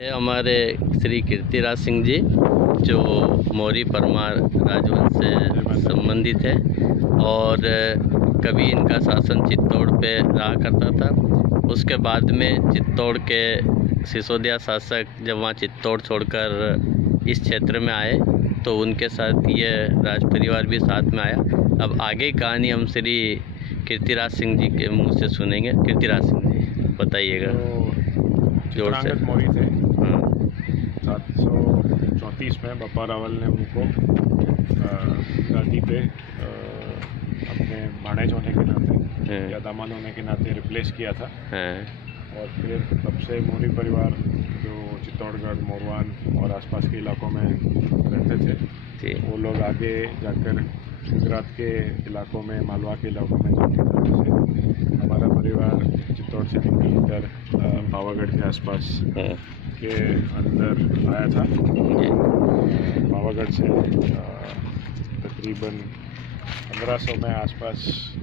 ये हमारे श्री कीर्तिराज सिंह जी जो मौर्य परमार राजवंश से संबंधित है और कभी इनका शासन चित्तौड़ पे रहा करता था। उसके बाद में चित्तौड़ के सिसोदिया शासक जब वहाँ चित्तौड़ छोड़कर इस क्षेत्र में आए तो उनके साथ ये राज परिवार भी साथ में आया। अब आगे कहानी हम श्री कीर्तिराज सिंह जी के मुंह से सुनेंगे। कीर्तिराज सिंह जी बताइएगा। जोर से। मौर्य थे 734 में बप्पा रावल ने उनको गादी पे अपने भाणेज होने के नाते या दामाद होने के नाते रिप्लेस किया था। और फिर तब से मौर्य परिवार जो चित्तौड़गढ़, मोरवान और आसपास के इलाकों में रहते थे वो लोग आगे जाकर गुजरात के इलाकों में, मालवा के इलाकों में जाके हमारा परिवार चित्तौड़ से निकलकर पावागढ़ के आसपास के अंदर आया था। पावागढ़ से तकरीबन 1500 में आसपास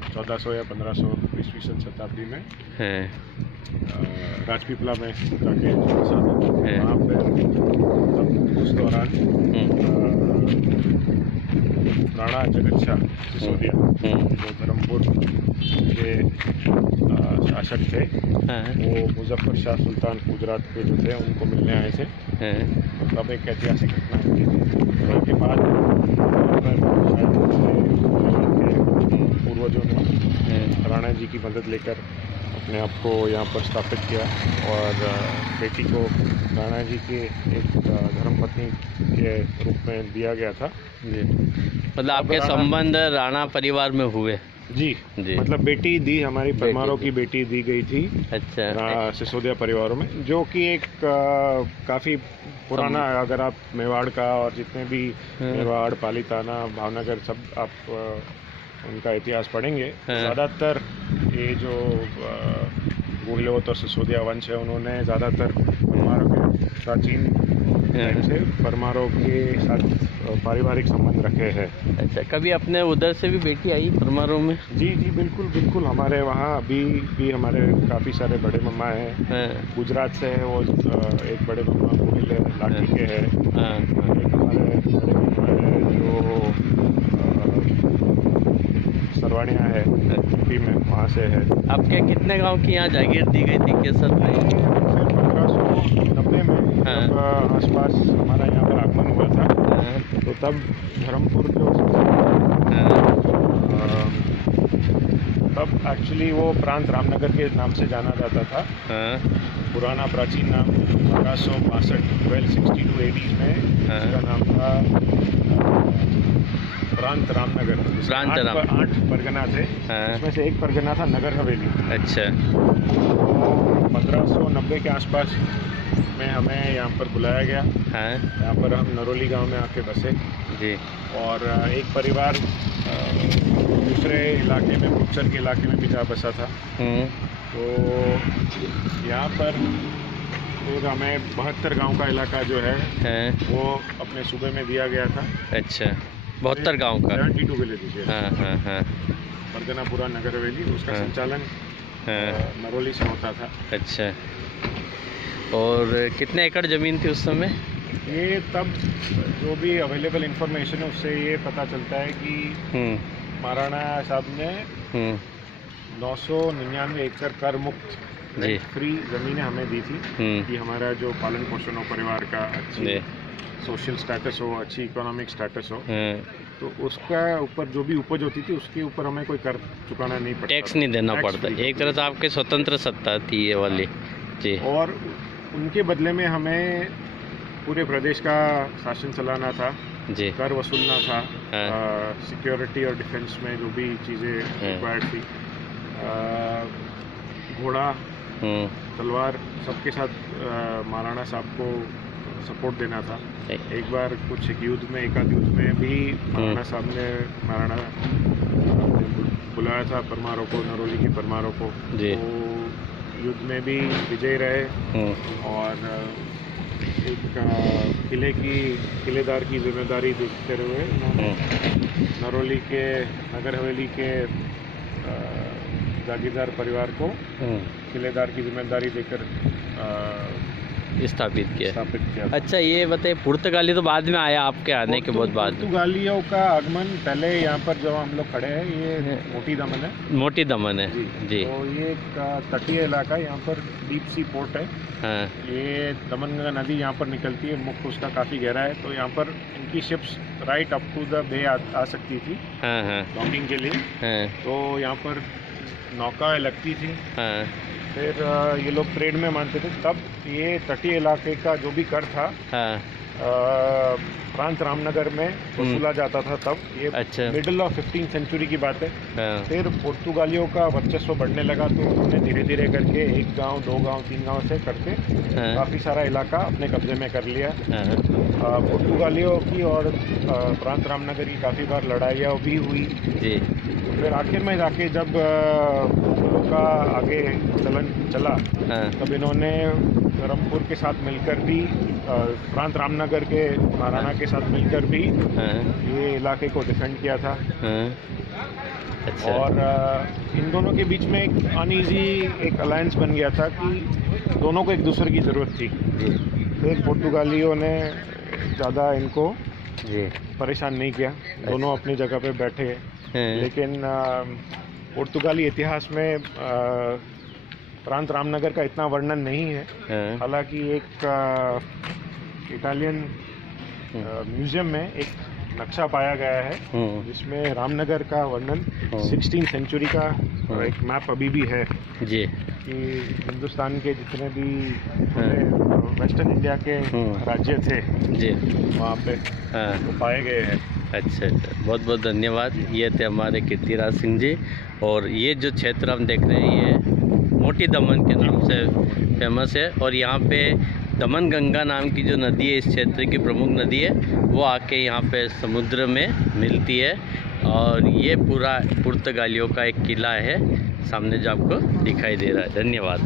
1400 या 1500 ईस्वी सन शताब्दी में राजपीपला में जाके वहाँ पे उस दौरान राणा जगत शाह सिसोदिया जो धर्मपुर के शासक थे वो मुजफ्फर शाह सुल्तान गुजरात के जो थे उनको मिलने आए थे। तब एक ऐतिहासिक घटना हुई थी। उसके बाद पूर्वजों ने राणा जी की मदद लेकर अपने आप को यहाँ पर स्थापित किया और बेटी को राणा जी के एक धर्मपत्नी के रूप में दिया गया था। जी, मतलब आपके संबंध राणा परिवार में हुए? जी, मतलब बेटी दी, हमारी परमारों की बेटी दी गई थी। अच्छा। सिसोदिया परिवारों में, जो कि एक काफ़ी पुराना, अगर आप मेवाड़ का और जितने भी मेवाड़, पालीताना, भावनगर सब आप उनका इतिहास पढ़ेंगे, ज़्यादातर ये जो गुहलोत और सिसोदिया वंश है उन्होंने ज़्यादातर परमारों के प्राचीन टाइम से परमारों के साथ पारिवारिक संबंध रखे हैं। अच्छा, कभी अपने उधर से भी बेटी आई परमारों में? जी जी, बिल्कुल बिल्कुल। हमारे वहाँ अभी भी हमारे काफ़ी सारे बड़े मम्मा हैं। गुजरात से है वो, एक बड़े मम्मा गोहिल लाठी के हैं। एक हमारे बड़े मम्मा है जो सरवाणिया है, यूपी में, वहाँ से है। आपके कितने गांव की यहाँ जागीर दी गई थी के साथ में? 1590 में जब आसपास हमारा यहाँ पर आगमन हुआ था तो तब धर्मपुर जो तब एक्चुअली वो प्रांत रामनगर के नाम से जाना जाता था। पुराना प्राचीन नाम 1262 में इसका नाम था प्रांत रामनगर। 8 परगना थे, उसमें से एक परगना था नगर हवेली। अच्छा। 1590 के आसपास में हमें यहाँ पर बुलाया गया। यहाँ पर हम नरोली गांव में आके बसे जी। और एक परिवार दूसरे इलाके में, मुक्तसर के इलाके में भी जा बसा था। तो यहाँ पर तो हमें 72 गांव का इलाका जो है वो अपने सूबे में दिया गया था। अच्छा, 72 गांव का? 72 विलेज। परगना पूरा नगर हवेली, उसका संचालन नरोली से होता था। अच्छा। और कितने एकड़ ज़मीन थी उस समय? ये तब जो भी अवेलेबल इंफॉर्मेशन है उससे ये पता चलता है कि महाराणा साहब ने 999 एकड़ कर मुक्त फ्री ज़मीनें हमें दी थी कि हमारा जो पालन पोषण हो, परिवार का अच्छी सोशल स्टेटस हो, अच्छी इकोनॉमिक स्टेटस हो, तो उसका ऊपर जो भी उपज होती थी उसके ऊपर हमें कोई कर चुकाना नहीं पड़ता, टैक्स नहीं देना पड़ता। एक तरह से आपके स्वतंत्र सत्ता थी ये वाली जी। और उनके बदले में हमें पूरे प्रदेश का शासन चलाना था जी, कर वसूलना था, सिक्योरिटी और डिफेंस में जो भी चीज़ें रिक्वायर्ड थी, घोड़ा, तलवार, सबके साथ महाराणा साहब को सपोर्ट देना था। एक बार कुछ एक युद्ध में, एकाध युद्ध में भी महाराणा बुलाया था परमारों को, नरोली के परमारों को। तो युद्ध में भी विजय रहे और एक किलेदार की जिम्मेदारी देखते हुए उन्होंने नरोली के, नगर हवेली के जागीरदार परिवार को किलेदार की जिम्मेदारी देकर स्थापित किया। था। अच्छा, ये बताइए, पुर्तगाली तो बाद में आया आपके आने के बहुत बाद? पुर्तगालियों का आगमन पहले यहाँ पर जो हम लोग खड़े हैं ये मोटी दमन है। मोटी दमन है जी। तो ये एक तटीय इलाका, यहाँ पर डीप सी पोर्ट है। हाँ। ये दमनगंगा नदी यहाँ पर निकलती है, मुख उसका काफ़ी गहरा है, तो यहाँ पर इनकी ships right up to the bay आ सकती थी डॉकिंग के लिए। तो यहाँ पर नौका लगती थी। फिर ये लोग ट्रेड में मानते थे। तब ये तटीय इलाके का जो भी कर था प्रांत रामनगर में वसूला जाता था तब। ये अच्छा। मिडिल ऑफ 15th सेंचुरी की बात है। फिर पुर्तगालियों का वर्चस्व बढ़ने लगा, तो उन्होंने धीरे धीरे करके 1 गांव 2 गांव 3 गांव से करके काफ़ी सारा इलाका अपने कब्जे में कर लिया। पुर्तगालियों की और प्रांत रामनगर की काफ़ी बार लड़ाइयाँ भी हुई जी। फिर आखिर में जाके जब मुगलों का आगे चलन चला तब इन्होंने धर्मपुर के साथ मिलकर भी, प्रांत रामनगर के महाराणा के साथ मिलकर भी ये इलाके को डिफेंड किया था। अच्छा। और इन दोनों के बीच में एक अनईजी एक अलायंस बन गया था कि दोनों को एक दूसरे की ज़रूरत थी। फिर पुर्तगालियों ने ज़्यादा इनको परेशान नहीं किया। दोनों अपनी जगह पे बैठे। लेकिन पुर्तगाली इतिहास में प्रांत रामनगर का इतना वर्णन नहीं है। हालांकि एक इटालियन म्यूजियम में एक नक्शा पाया गया है जिसमें रामनगर का वर्णन 16th सेंचुरी का एक मैप अभी भी है जी, कि हिंदुस्तान के जितने भी वेस्टर्न इंडिया के राज्य थे जी वहाँ पे तो पाए गए हैं। अच्छा, बहुत बहुत धन्यवाद। ये थे हमारे कीर्तिराज सिंह जी। और ये जो क्षेत्र हम देख रहे हैं ये मोटी दमन के नाम से फेमस है। और यहाँ पे दमन गंगा नाम की जो नदी है, इस क्षेत्र की प्रमुख नदी है, वो आके यहाँ पे समुद्र में मिलती है। और ये पूरा पुर्तगालियों का एक किला है सामने जो आपको दिखाई दे रहा है। धन्यवाद।